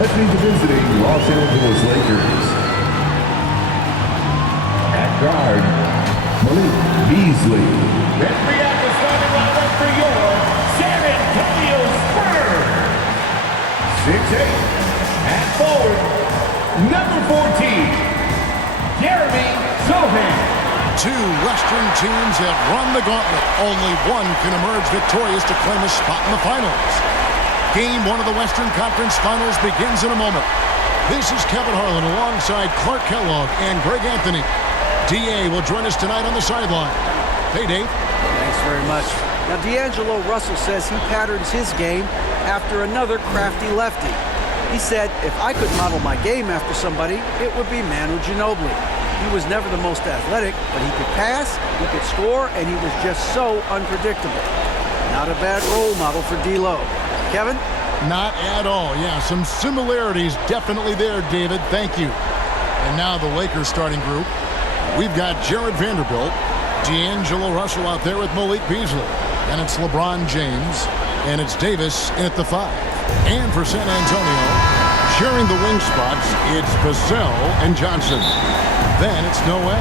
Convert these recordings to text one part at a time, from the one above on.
Presenting the visiting Los Angeles Lakers. At guard, Malik Beasley. Referee after starting lineup for your San Antonio Spurs. 6'8". At forward, number 14, Jeremy Sohan. Two Western teams have run the gauntlet. Only one can emerge victorious to claim a spot in the finals. Game one of the Western Conference Finals begins in a moment. This is Kevin Harlan alongside Clark Kellogg and Greg Anthony. D.A. will join us tonight on the sideline. Hey, Dave. Thanks very much. Now, D'Angelo Russell says he patterns his game after another crafty lefty. He said, if I could model my game after somebody, it would be Manu Ginobili. He was never the most athletic, but he could pass, he could score, and he was just so unpredictable. Not a bad role model for D'Lo. Kevin? Not at all. Yeah, some similarities definitely there, David. Thank you. And now the Lakers starting group. We've got Jared Vanderbilt, D'Angelo Russell out there with Malik Beasley. And it's LeBron James, and it's Davis in at the 5. And for San Antonio, sharing the wing spots, it's Vassell and Johnson. Then it's Noel.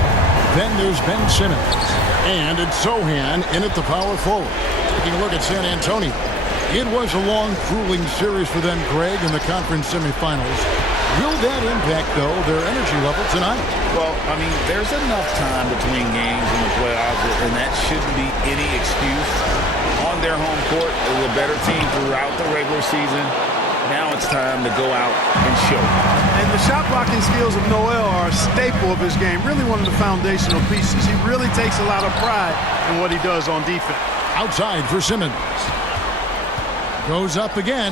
Then there's Ben Simmons. And it's Sohan in at the power forward. Taking a look at San Antonio. It was a long, grueling series for them, Greg, in the conference semifinals. Will that impact, though, their energy level tonight? Well, I mean, there's enough time between games in the playoffs, and that shouldn't be any excuse. On their home court, they were a better team throughout the regular season. Now it's time to go out and show. And the shot blocking skills of Noel are a staple of his game, really one of the foundational pieces. He really takes a lot of pride in what he does on defense. Outside for Simmons. Goes up again.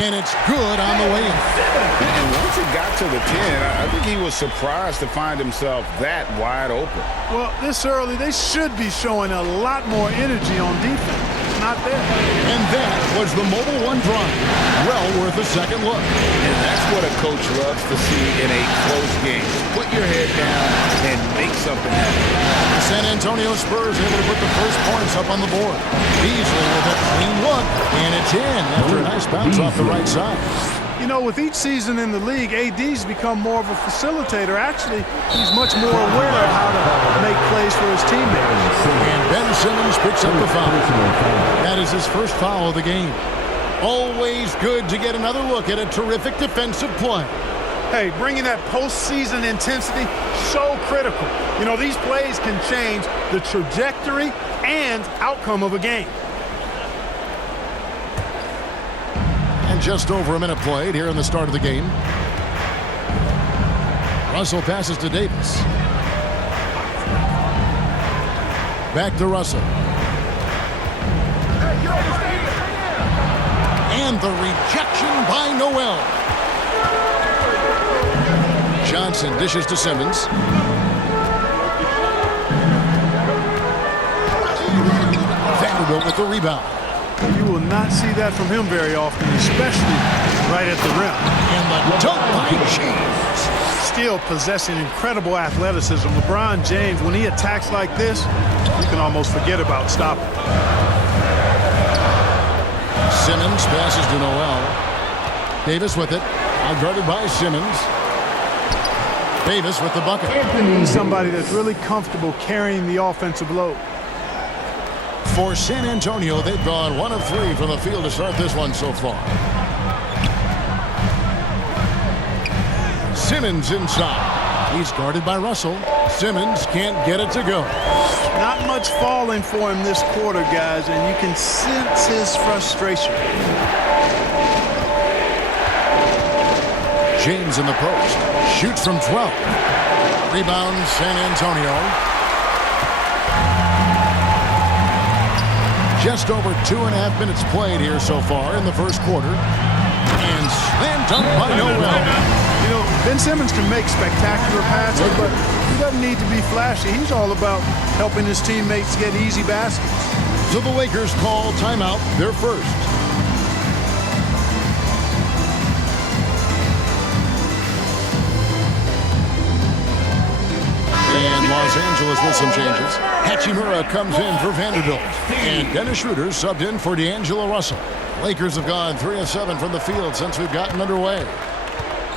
And it's good on the way in. And once it got to the 10, I think he was surprised to find himself that wide open. Well, this early, they should be showing a lot more energy on defense. It's not there. And that was the Mobile One drive. Well worth a second look. And that's what a coach loves to see in a close game. Put your head down and make something happen. The San Antonio Spurs able to put the first points up on the board. Beasley with a clean look, and it's in after a nice bounce off the right side. You know, with each season in the league, AD's become more of a facilitator. Actually, he's much more aware of how to make plays for his teammates. And Ben Simmons picks up the foul. That is his first foul of the game. Always good to get another look at a terrific defensive play. Hey, bringing that postseason intensity, so critical. You know, these plays can change the trajectory and outcome of a game. And just over a minute played here in the start of the game. Russell passes to Davis. Back to Russell. And the rejection by Noel. Johnson dishes to Simmons. Vanderbilt with the rebound. You will not see that from him very often, especially right at the rim. And the dunk by James. Still possessing incredible athleticism. LeBron James, when he attacks like this, you can almost forget about stopping. Simmons passes to Noel. Davis with it. Outguarded by Simmons. Davis with the bucket. He's somebody that's really comfortable carrying the offensive load. For San Antonio, they've gone 1 of 3 from the field to start this one so far. Simmons inside. He's guarded by Russell. Simmons can't get it to go. Not much falling for him this quarter, guys, and you can sense his frustration. James in the post. Shoots from 12. Rebound San Antonio. Just over 2.5 minutes played here so far in the first quarter. And slam dunk by Noel. You know, Ben Simmons can make spectacular passes, but he doesn't need to be flashy. He's all about helping his teammates get easy baskets. So the Lakers call timeout, their first. And Los Angeles with some changes. Hachimura comes in for Vanderbilt. And Dennis Schroeder subbed in for D'Angelo Russell. Lakers have gone 3 of 7 from the field since we've gotten underway.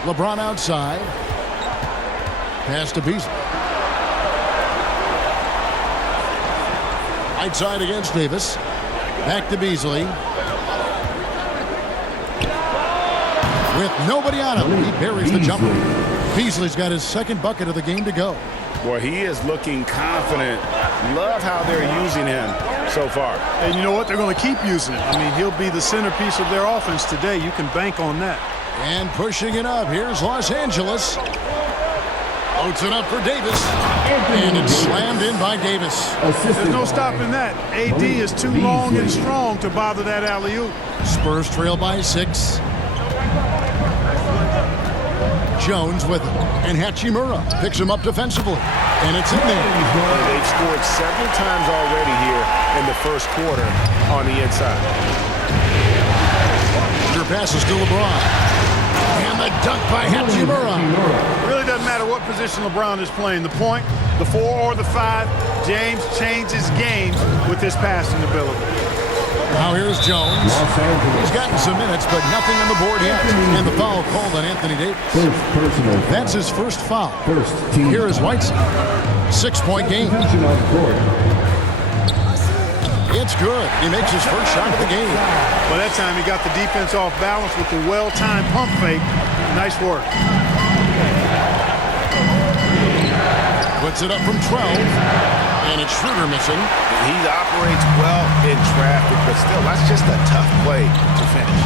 LeBron outside. Pass to Beasley. Right side against Davis. Back to Beasley. With nobody on him, he buries the jumper. Beasley's got his second bucket of the game to go. Boy, he is looking confident. Love how they're using him so far. And you know what? They're going to keep using it. I mean, he'll be the centerpiece of their offense today. You can bank on that. And pushing it up. Here's Los Angeles. Floats it up for Davis. And it's slammed in by Davis. There's no stopping that. AD is too long and strong to bother that alley-oop. Spurs trail by 6. Jones with him. And Hachimura picks him up defensively. And it's in there. They've scored several times already here in the first quarter on the inside. Your passes to LeBron. And the dunk by Hachimura. It really doesn't matter what position LeBron is playing. The point, the 4 or the 5, James changes games with his passing ability. Now here's Jones. He's gotten some minutes, but nothing on the board yet. And the foul called on Anthony Davis. First personal. That's his first foul. First team. Here is Whiteside. 6-point game. Attention on court. It's good. He makes his first shot of the game. Well, that time he got the defense off balance with the well-timed pump fake. Nice work. Puts it up from 12. And it's Schroeder missing. He operates well in traffic, but still, that's just a tough play to finish.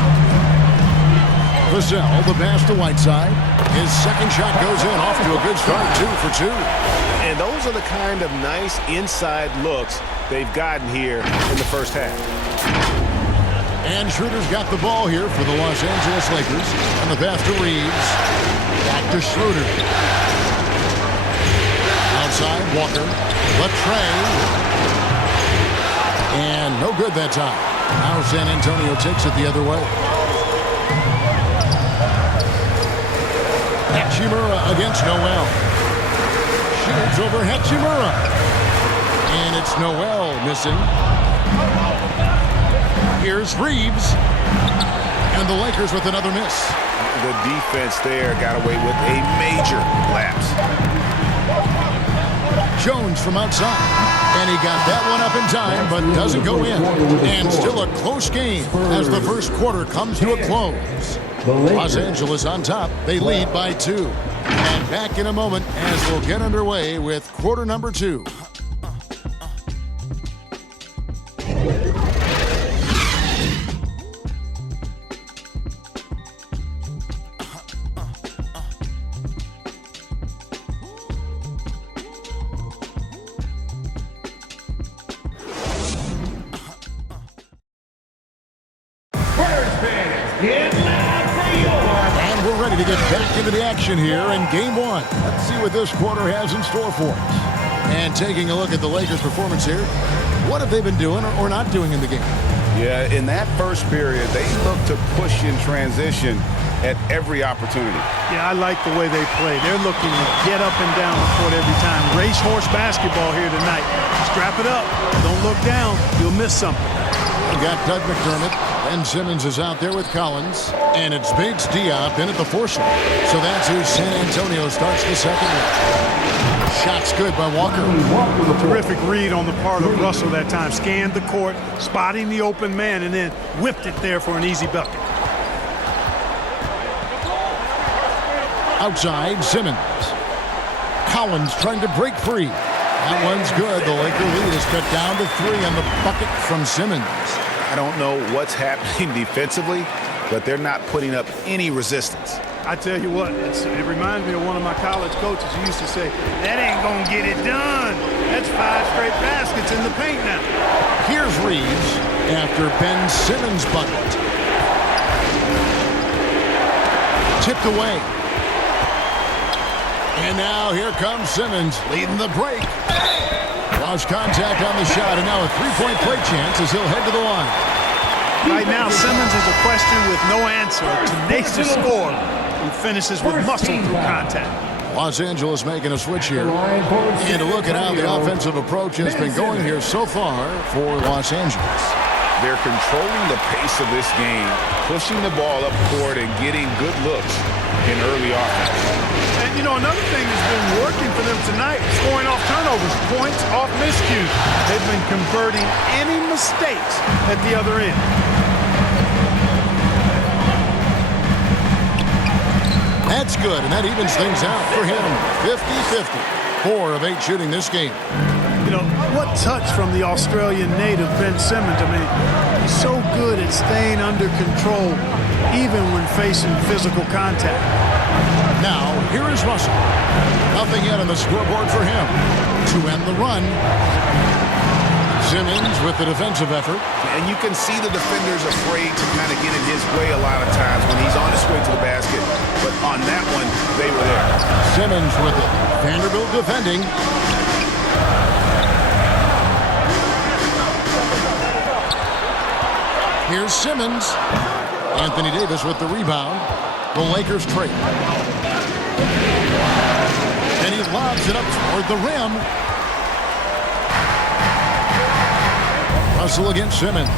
Vassell, the pass to Whiteside. His second shot goes in, off to a good start, 2 for 2. And those are the kind of nice inside looks they've gotten here in the first half. And Schroeder's got the ball here for the Los Angeles Lakers. And the pass to Reeves. Back to Schroeder. Outside, Walker. Latrey. And no good that time. Now San Antonio takes it the other way. Hachimura against Noel. Shoots over Hachimura. And it's Noel missing. Here's Reeves. And the Lakers with another miss. The defense there got away with a major lapse. Jones from outside. And he got that one up in time, but doesn't go in. And still a close game as the first quarter comes to a close. Los Angeles on top. They lead by 2. And back in a moment as we'll get underway with quarter number 2. And we're ready to get back into the action here in game 1. Let's see what this quarter has in store for us. And taking a look at the Lakers' performance here, what have they been doing or not doing in the game? Yeah, in that first period, they looked to push in transition at every opportunity. Yeah, I like the way they play. They're looking to get up and down the court every time. Racehorse basketball here tonight. Strap it up. Don't look down. You'll miss something. We've got Doug McDermott. Ben Simmons is out there with Collins. And it's Bates Diop in at the 4 slot. So that's who San Antonio starts the second with. Shot's good by Walker. Terrific read on the part of Russell that time. Scanned the court, spotting the open man, and then whipped it there for an easy bucket. Outside, Simmons. Collins trying to break free. That one's good. The Laker lead is cut down to 3 on the bucket from Simmons. I don't know what's happening defensively, but they're not putting up any resistance. I tell you what, it reminds me of one of my college coaches who used to say, that ain't gonna get it done. That's 5 straight baskets in the paint now. Here's Reeves after Ben Simmons' bucket. Tipped away. And now here comes Simmons leading the break. Lost contact on the shot, and now a 3-point play chance as he'll head to the line. Right now, Simmons is a question with no answer. A tenacious scorer who finishes with muscle through contact. Los Angeles making a switch here. And to look at how the offensive approach has been going here so far for Los Angeles. They're controlling the pace of this game, pushing the ball up court and getting good looks in early offense. And, you know, another thing that's been working for them tonight, scoring off turnovers, points off miscues. They've been converting any mistakes at the other end. That's good, and that evens things out for him. 50-50. 4 of 8 shooting this game. You know, what touch from the Australian native, Ben Simmons. I mean, he's so good at staying under control, even when facing physical contact. Now, here is Russell. Nothing yet on the scoreboard for him. To end the run, Simmons with the defensive effort. And you can see the defenders afraid to kind of get in his way a lot of times when he's on his way to the basket. But on that one, they were there. Simmons with it. Vanderbilt defending. Here's Simmons. Anthony Davis with the rebound. The Lakers trade. And he lobs it up toward the rim. Russell against Simmons.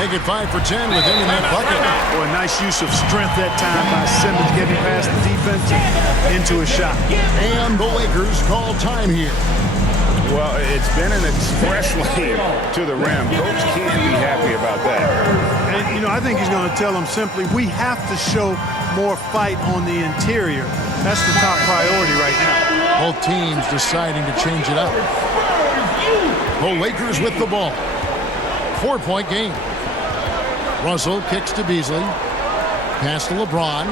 Make it 5 for 10 with him in that bucket. Boy, nice use of strength that time by Simmons, getting past the defense and into a shot. And the Lakers call time here. Well, it's been an express lane to the rim. Coach can't be happy about that. And, you know, I think he's going to tell them simply, we have to show more fight on the interior. That's the top priority right now. Both teams deciding to change it up. The Lakers with the ball. 4-point game. Russell kicks to Beasley. Pass to LeBron.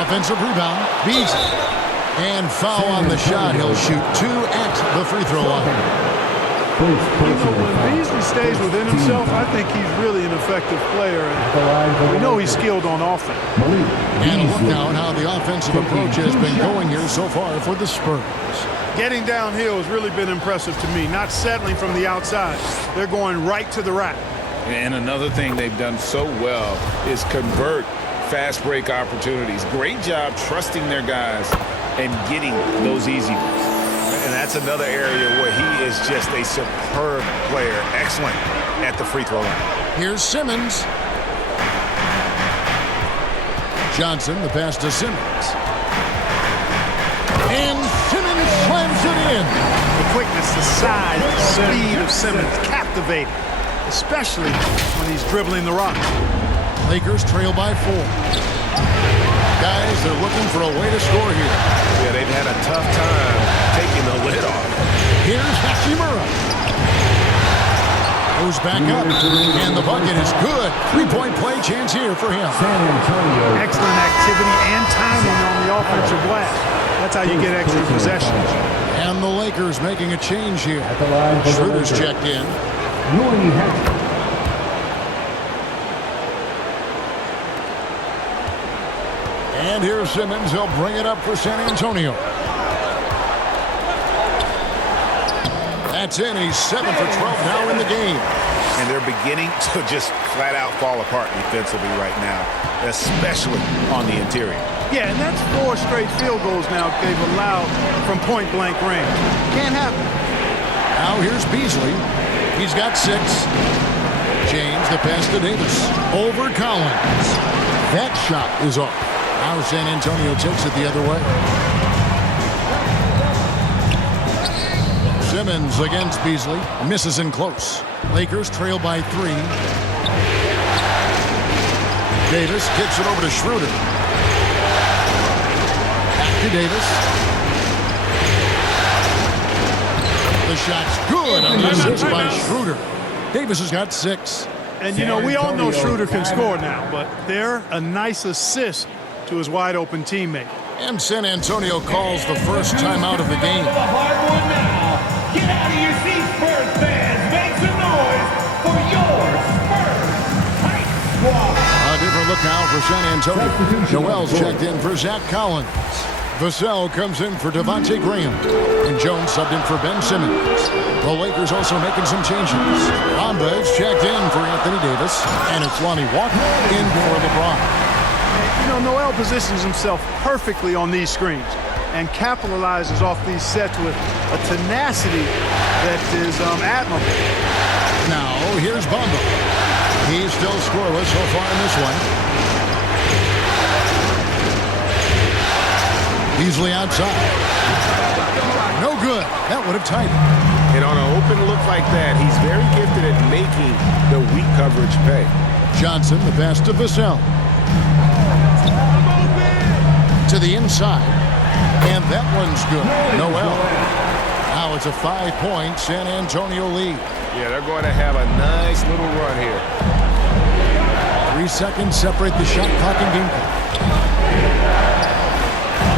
Offensive rebound. Beasley. And foul on the shot. He'll shoot 2 at the free throw line. You know, when Beasley stays within himself, I think he's really an effective player. And we know he's skilled on offense. And a look now at how the offensive approach has been going here so far for the Spurs. Getting downhill has really been impressive to me. Not settling from the outside. They're going right to the rack. And another thing they've done so well is convert fast break opportunities. Great job trusting their guys and getting those easy ones. And that's another area where he is just a superb player. Excellent at the free throw line. Here's Simmons. Johnson, the pass to Simmons. And Simmons slams it in. The quickness, the size, the speed of Simmons, captivating, especially when he's dribbling the rock. Lakers trail by 4. Guys, they're looking for a way to score here. Yeah, they've had a tough time taking the lid off. Here's Hachimura. Goes back up, and the bucket is good. 3-point play chance here for him. San Antonio. Excellent activity and timing on the offensive glass. That's how you get extra possessions. And the Lakers making a change here. At the line for the Schroeder's Lakers. checked in. Louis Hexton. And here's Simmons. He'll bring it up for San Antonio. That's in. He's 7 for 12 now in the game. And they're beginning to just flat out fall apart defensively right now, especially on the interior. Yeah, and that's 4 straight field goals now they've allowed from point-blank range. Can't happen. Now here's Beasley. He's got 6. James, the pass to Davis. Over Collins. That shot is off. Now San Antonio takes it the other way. Simmons against Beasley. Misses in close. Lakers trail by 3. Davis kicks it over to Schroeder. Back to Davis. The shot's good on the assist by Schroeder. Davis has got 6. And, you know, we all know Schroeder can score now, but they're a nice assist to his wide-open teammate. And San Antonio calls the first timeout of the game. The hard one now. Get out of your seats, Spurs fans. Make some noise for your Spurs Tight Squad. A different look now for San Antonio. Noel's checked in for Zach Collins. Vassell comes in for Devontae Graham. And Jones subbed in for Ben Simmons. The Lakers also making some changes. Bamba is checked in for Anthony Davis. And it's Lonnie Walker in for LeBron. You know, Noel positions himself perfectly on these screens. and capitalizes off these sets with a tenacity that is admirable. Now, here's Bamba. He's still scoreless so far in this one. Beasley outside. No good. That would have tied it. And on an open look like that, he's very gifted at making the weak coverage pay. Johnson, the pass to Vassell. To the inside. And that one's good. Noel. Now it's a 5-point San Antonio lead. Yeah, they're going to have a nice little run here. 3 seconds separate the shot clock and game clock.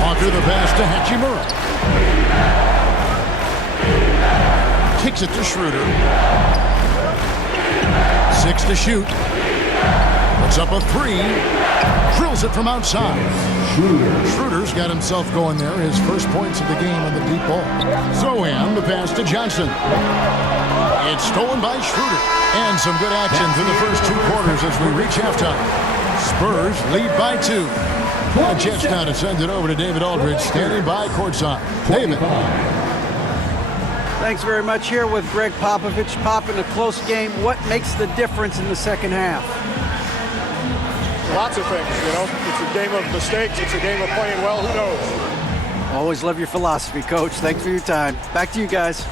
Walker the pass to Hachimura. Kicks it to Schroeder. 6 to shoot. Puts up a 3. Drills it from outside. Schroeder's got himself going there. His first points of the game on the deep ball. Zohan the pass to Johnson. It's stolen by Schroeder. And some good action through the first 2 quarters as we reach halftime. Spurs lead by 2. A chance now to send it over to David Aldridge, standing by courtside. David. Thanks very much. Here with Greg Popovich. Pop, in a close game, what makes the difference in the second half? Lots of things, you know. It's a game of mistakes. It's a game of playing well. Who knows? Always love your philosophy, Coach. Thanks for your time. Back to you guys.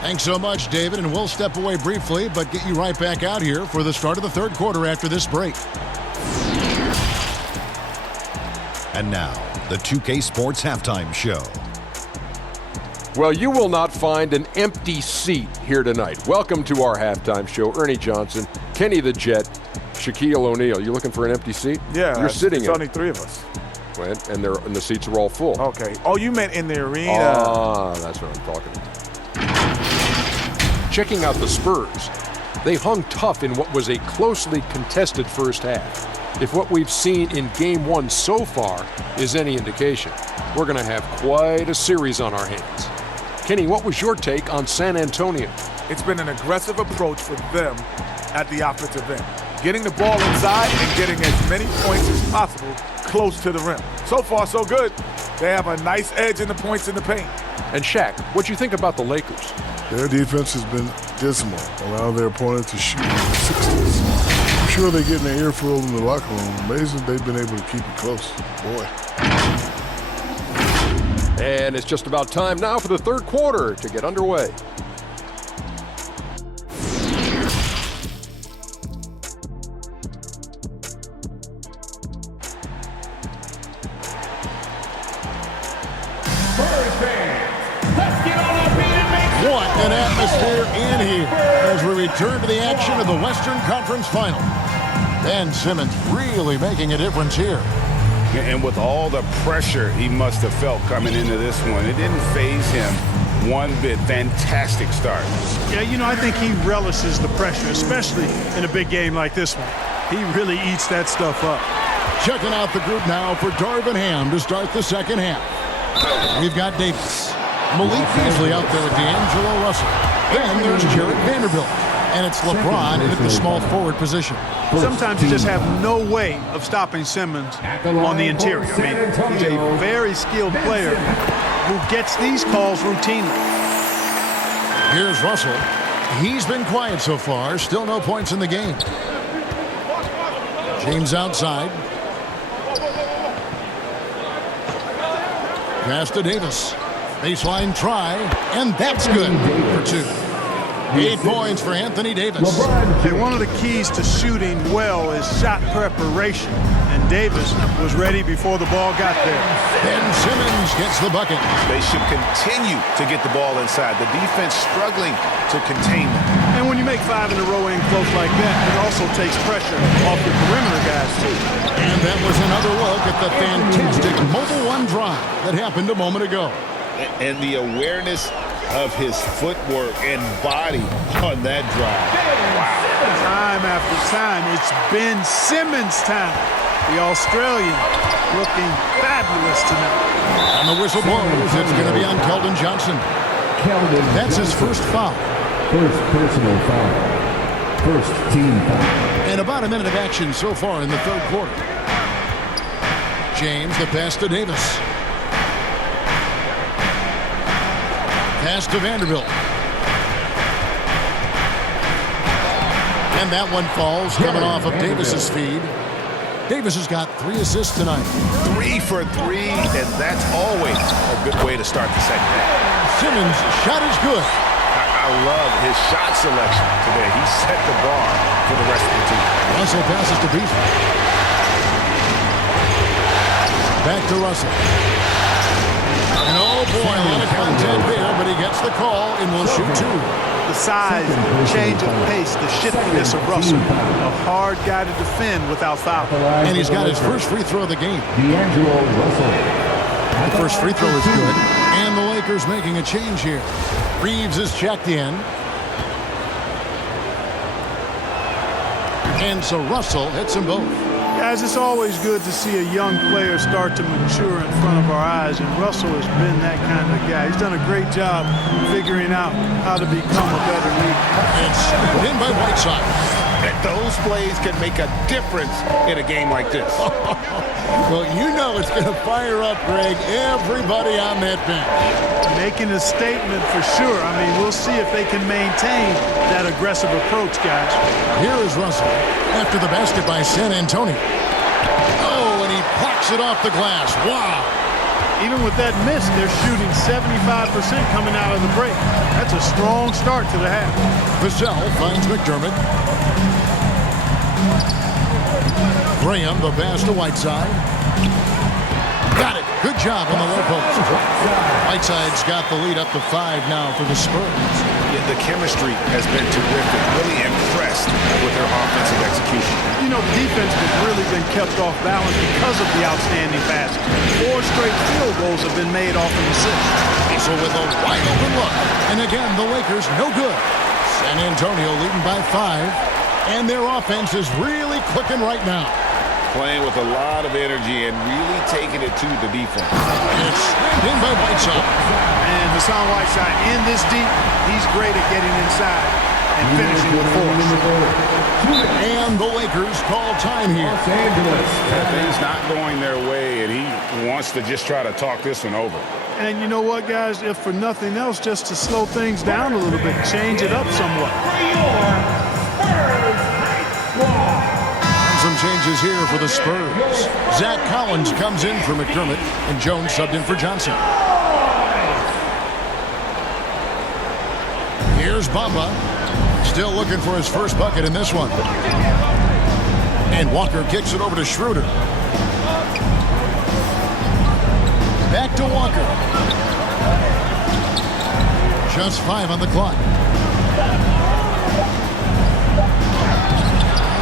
Thanks so much, David, and we'll step away briefly, but get you right back out here for the start of the third quarter after this break. And now, the 2K Sports Halftime Show. Well, you will not find an empty seat here tonight. Welcome to our halftime show. Ernie Johnson, Kenny the Jet, Shaquille O'Neal. You looking for an empty seat? Yeah, you're sitting it's in. only 3 of us. And the seats are all full. Okay. Oh, you meant in the arena? Ah, that's what I'm talking about. Checking out the Spurs. They hung tough in what was a closely contested first half. If what we've seen in Game 1 so far is any indication, we're going to have quite a series on our hands. Kenny, what was your take on San Antonio? It's been an aggressive approach for them at the offensive end. Getting the ball inside and getting as many points as possible close to the rim. So far, so good. They have a nice edge in the points in the paint. And Shaq, what you think about the Lakers? Their defense has been dismal, allowing their opponent to shoot in the 60s. I'm sure they're getting their earful in the locker room. Amazing they've been able to keep it close. Boy. And it's just about time now for the third quarter to get underway. What an atmosphere in here as we return to the action of the Western Conference Final. Ben Simmons really making a difference here. And with all the pressure he must have felt coming into this one, it didn't faze him one bit. Fantastic start. Yeah, you know, I think he relishes the pressure, especially in a big game like this one. He really eats that stuff up. Checking out the group now for Darvin Ham to start the second half. We've got Davis. Malik Beasley out there with D'Angelo Russell. Then there's Jarred Vanderbilt. And it's LeBron at the small forward position. Sometimes you just have no way of stopping Simmons on the interior. I mean, he's a very skilled player who gets these calls routinely. Here's Russell. He's been quiet so far. Still no points in the game. James outside. Pass to Davis. Baseline try, and that's good for 2. 8 points for Anthony Davis. And one of the keys to shooting well is shot preparation. And Davis was ready before the ball got there. Ben Simmons gets the bucket. They should continue to get the ball inside. The defense struggling to contain them. And when you make 5 in a row in close like that, it also takes pressure off the perimeter guys, too. And that was another look at the fantastic Mobile One drive that happened a moment ago. And the awareness of his footwork and body on that drive. Wow. Time after time, it's Ben Simmons time. The Australian looking fabulous tonight. And the whistle blows. It's going to be on Keldon Johnson. That's his first foul. First personal foul. First team foul. And about a minute of action so far in the third quarter. James, the pass to Davis. Pass to Vanderbilt. And that one falls, coming off of Davis's feed. Davis has got 3 assists tonight. 3 for 3, and that's always a good way to start the second half. Simmons' shot is good. I love his shot selection today. He set the bar for the rest of the team. Russell passes to Beasley. Back to Russell. And oh boy, a lot of contact there, but he gets the call and will shoot 2. The size, the change of pace, the shiftiness of Russell. A hard guy to defend without foul. And he's got his first free throw of the game. D'Angelo Russell. The first free throw is good. And the Lakers making a change here. Reeves is checked in. And so Russell hits them both. Guys, it's always good to see a young player start to mature in front of our eyes, and Russell has been that kind of guy. He's done a great job figuring out how to become a better leader. And scooped in by Whiteside. And those plays can make a difference in a game like this. Well, you know it's going to fire up, Greg, everybody on that bench. Making a statement for sure. I mean, we'll see if they can maintain that aggressive approach, guys. Here is Russell after the basket by San Antonio. Oh, and he blocks it off the glass. Wow. Even with that miss, they're shooting 75% coming out of the break. That's a strong start to the half. Vassell finds McDermott. Graham, the pass to Whiteside. Got it. Good job on the low post. Whiteside's got the lead up to 5 now for the Spurs. Yeah, the chemistry has been terrific. Really impressed with their offensive execution. You know, the defense has really been kept off balance because of the outstanding passes. 4 straight field goals have been made off an assist. So with a wide open look. And again, the Lakers no good. San Antonio leading by 5. And their offense is really clicking right now. Playing with a lot of energy and really taking it to the defense. And it's slammed in by Whiteside. And Hassan Whiteside in this deep, he's great at getting inside and finishing with force. And the Lakers call time here. Los Angeles. Things not going their way, and he wants to just try to talk this one over. And you know what, guys? If for nothing else, just to slow things down a little bit, change it up somewhat. For your Spurs Night Squad. Some changes here for the Spurs. Zach Collins comes in for McDermott, and Jones subbed in for Johnson. Here's Bamba, still looking for his first bucket in this one. And Walker kicks it over to Schroeder. Back to Walker. Just 5 on the clock.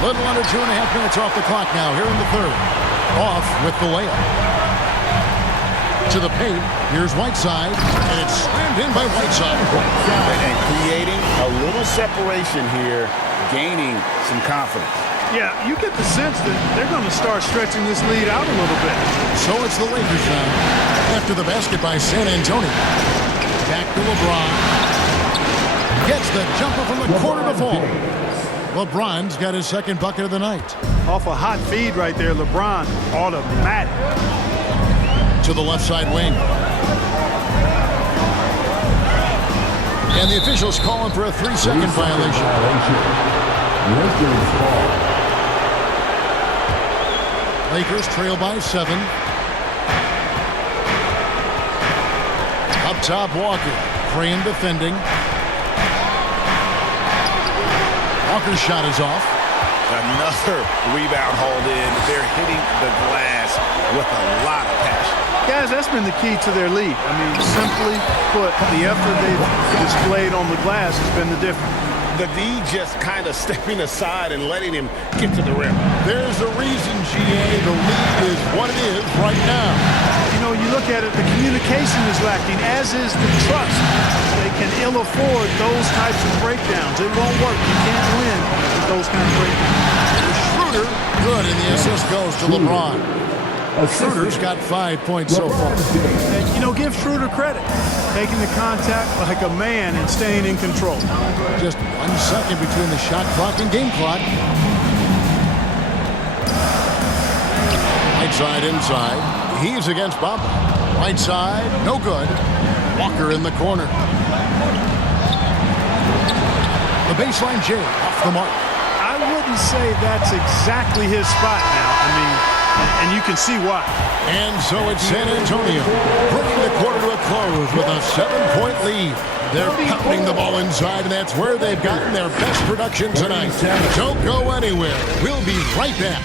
Little under 2.5 minutes off the clock now here in the third. Off with the layup. To the paint. Here's Whiteside. And it's slammed in by Whiteside. And creating a little separation here, gaining some confidence. Yeah, you get the sense that they're going to start stretching this lead out a little bit. So it's the Lakers now. After the basket by San Antonio. Back to LeBron. Gets the jumper from the corner to fall. LeBron's got his second bucket of the night. Off a hot feed right there, LeBron. Automatic. To the left side wing. And the officials calling for a 3-second violation. Lakers ball. Lakers trail by 7. Up top, Walker. Crane defending. Walker's shot is off. Another rebound hauled in. They're hitting the glass with a lot of passion. Guys, that's been the key to their lead. I mean, simply put, the effort they've displayed on the glass has been the difference. The D just kind of stepping aside and letting him get to the rim. There's a reason, GA, the lead is what it is right now. You know, you look at it, the communication is lacking, as is the trust. They can ill afford those types of breakdowns. It won't work. You can't win with those kind of breakdowns. Schroeder, good, and the assist goes to LeBron. Schroeder's got 5 points so far. And, you know, give Schroeder credit. Taking the contact like a man and staying in control. Just 1 second between the shot clock and game clock. Whiteside inside. He's against Bamba. Right side, no good. Walker in the corner. The baseline J off the mark. I wouldn't say that's exactly his spot now. I mean, and you can see why. And so it's San Antonio bringing the quarter to a close with a 7-point lead. They're pounding the ball inside, and that's where they've gotten their best production tonight. Don't go anywhere. We'll be right back.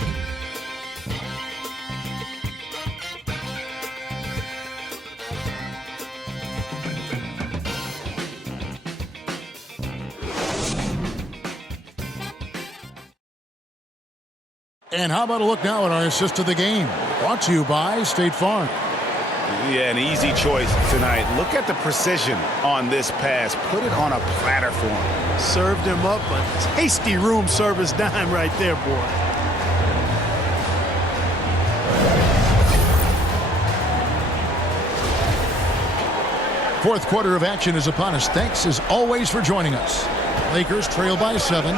And how about a look now at our assist of the game? Brought to you by State Farm. Yeah, an easy choice tonight. Look at the precision on this pass. Put it on a platter for him. Served him up a tasty room service dime right there, boy. Fourth quarter of action is upon us. Thanks, as always, for joining us. Lakers trail by 7.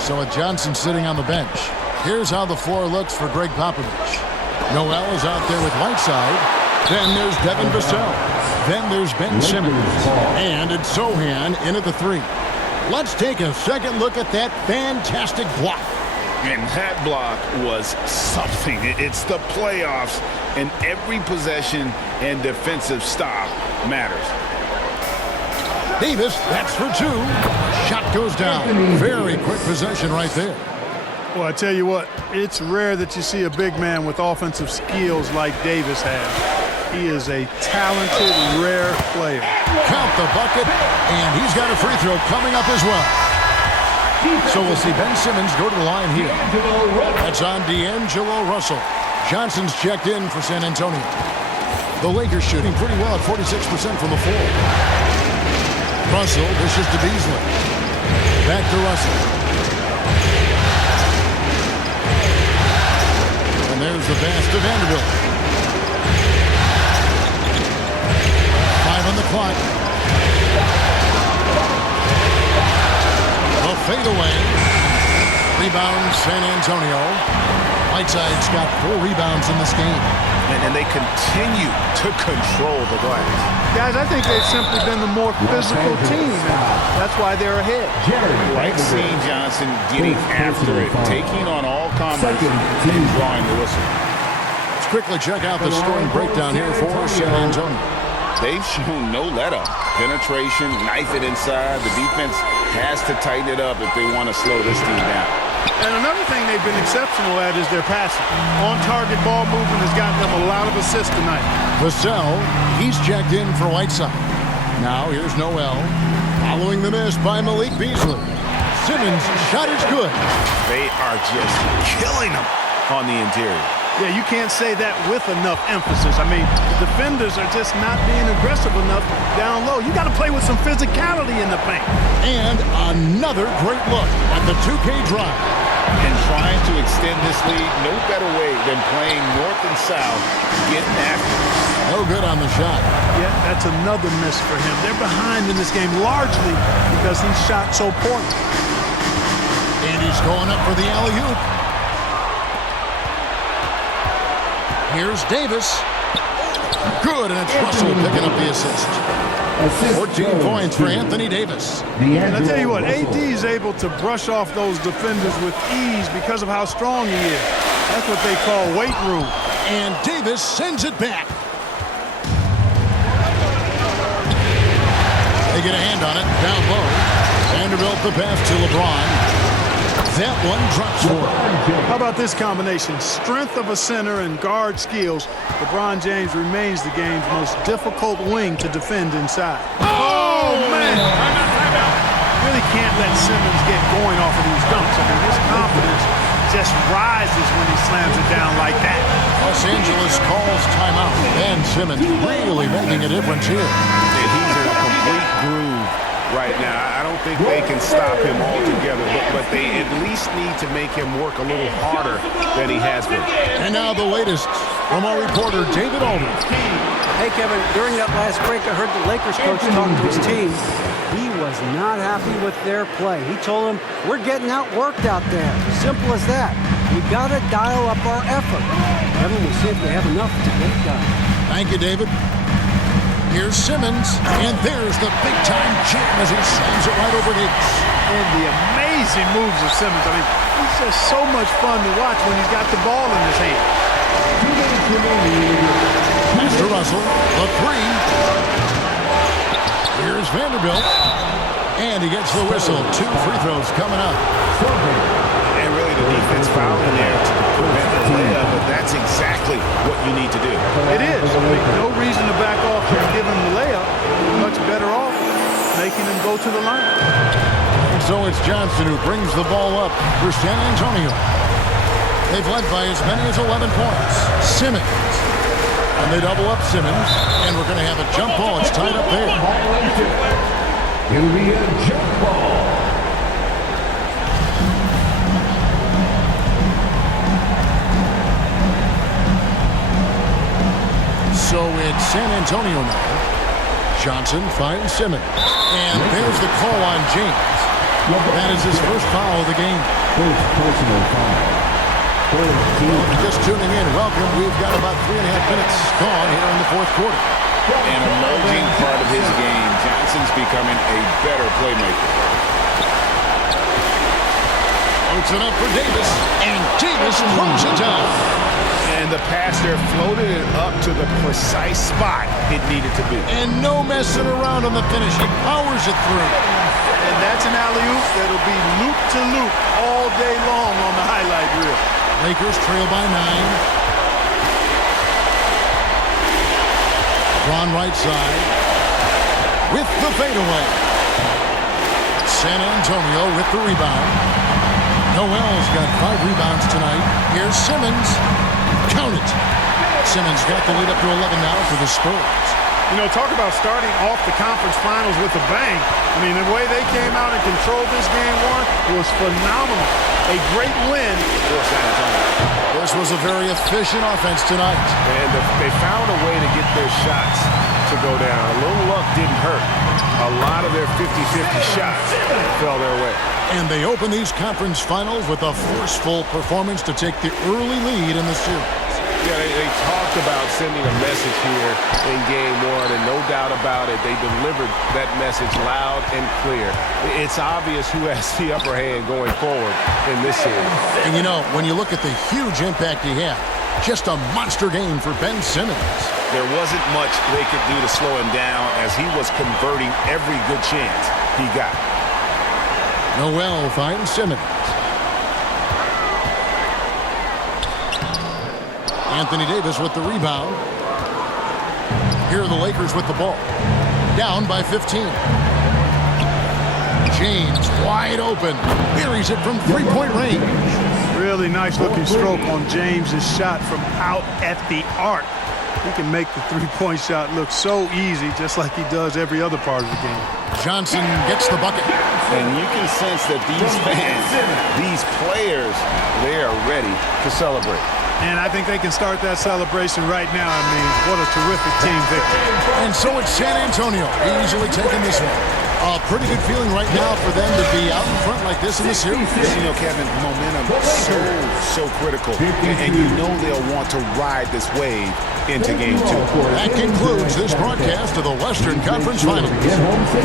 So with Johnson sitting on the bench. Here's how the floor looks for Greg Popovich. Noel is out there with Whiteside. Then there's Devin Vassell. Then there's Ben Simmons. And it's Sohan in at the 3. Let's take a second look at that fantastic block. And that block was something. It's the playoffs, and every possession and defensive stop matters. Davis, that's for 2. Shot goes down. Very quick possession right there. Well, I tell you what, it's rare that you see a big man with offensive skills like Davis has. He is a talented, rare player. Count the bucket, and he's got a free throw coming up as well. So we'll see Ben Simmons go to the line here. That's on D'Angelo Russell. Johnson's checked in for San Antonio. The Lakers shooting pretty well at 46% from the floor. Russell dishes to Beasley. Back to Russell. And there's the pass to Vanderbilt. 5 on the clock. The fadeaway. Rebound San Antonio. Whiteside's got 4 rebounds in this game. And they continue to control the glass. Guys, I think they've simply been the more physical team, and that's why they're ahead. Like seeing Johnson getting after it, taking on all comers, and drawing the whistle. Let's quickly check out the scoring breakdown here for San Antonio. They've shown no let-up. Penetration, knife it inside. The defense has to tighten it up if they want to slow this team down. And another thing they've been exceptional at is their passing. On-target ball movement has gotten them a lot of assists tonight. Vassell, he's checked in for Whiteside. Now here's Noel. Following the miss by Malik Beasley. Simmons' shot is good. They are just killing them on the interior. Yeah, you can't say that with enough emphasis. I mean, the defenders are just not being aggressive enough down low. You got to play with some physicality in the paint. And another great look at the 2K drive. And trying to extend this lead, no better way than playing north and south, getting after it. No good on the shot. Yeah, that's another miss for him. They're behind in this game largely because he shot so poorly. And he's going up for the alley-oop. Here's Davis. Good, and it's Russell picking up the assist. 14 points for Anthony Davis. And I tell you what, AD is able to brush off those defenders with ease because of how strong he is. That's what they call weight room. And Davis sends it back. They get a hand on it, down low. Vanderbilt the pass to LeBron. That one drops for him. How about this combination? Strength of a center and guard skills. LeBron James remains the game's most difficult wing to defend inside. Oh, man! Really can't let Simmons get going off of these dunks. I mean, his confidence just rises when he slams it down like that. Los Angeles calls timeout. Ben Simmons really making a difference here. And he's in a complete groove right now. I don't think they can stop him altogether, but they at least need to make him work a little harder than he has been. And now the latest from our reporter, David Aldridge. Hey, Kevin, during that last break, I heard the Lakers coach talk to his team. He was not happy with their play. He told them, we're getting outworked out there. Simple as that. We got to dial up our effort. Kevin, we'll see if they have enough to get it done. Thank you, David. Here's Simmons, and there's the big-time jam as he slams it right over Davis. And the amazing moves of Simmons. I mean, he's just so much fun to watch when he's got the ball in his hand. Pass to Russell, the three. Here's Vanderbilt, and he gets the whistle. 2 free throws coming up. And really the defense fouled in there to prevent the layup, but that's exactly what you need to do. It is. I mean, no reason to back off and give him the layup. Much better off making him go to the line. So it's Johnson who brings the ball up for San Antonio. They've led by as many as 11 points. Simmons. And they double up Simmons, and we're going to have a jump ball. It's tied up there. It'll be a jump ball. So it's San Antonio now. Johnson finds Simmons. And there's the call on James. That is his first foul of the game. First personal foul. Just tuning in, welcome. We've got about 3.5 minutes gone here in the fourth quarter. An emerging part of his game. Johnson's becoming a better playmaker. Puts it up for Davis, and Davis throws it down. And the pass there floated it up to the precise spot it needed to be. And no messing around on the finish. He powers it through. And that's an alley-oop that'll be loop-to-loop all day long on the highlight reel. Lakers trail by 9. LeBron right side with the fadeaway. San Antonio with the rebound. Noel's got 5 rebounds tonight. Here's Simmons. Count it. Simmons got the lead up to 11 now for the Spurs. You know, talk about starting off the conference finals with a bang. I mean, the way they came out and controlled this game 1 was phenomenal. A great win for San Antonio. This was a very efficient offense tonight. And they found a way to get their shots to go down. A little luck didn't hurt. A lot of their 50-50 shots fell their way. And they open these conference finals with a forceful performance to take the early lead in the series. Yeah, they talked about sending a message here in game 1, and no doubt about it, they delivered that message loud and clear. It's obvious who has the upper hand going forward in this series. And you know, when you look at the huge impact he had, just a monster game for Ben Simmons. There wasn't much they could do to slow him down as he was converting every good chance he got. Noel finds Simmons. Anthony Davis with the rebound. Here are the Lakers with the ball. Down by 15. James wide open. Buries it from 3-point range. Really nice looking stroke on James's shot from out at the arc. He can make the 3-point shot look so easy, just like he does every other part of the game. Johnson gets the bucket. And you can sense that these fans, these players, they are ready to celebrate. And I think they can start that celebration right now. I mean, what a terrific team victory. And so it's San Antonio easily taking this one. A pretty good feeling right now for them to be out in front like this in the series. You know, Kevin, momentum so critical. And you know they'll want to ride this wave into game 2. That concludes this broadcast of the Western Conference Finals.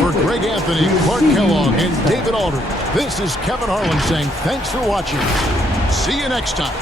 For Greg Anthony, Clark Kellogg, and David Aldridge, this is Kevin Harlan saying thanks for watching. See you next time.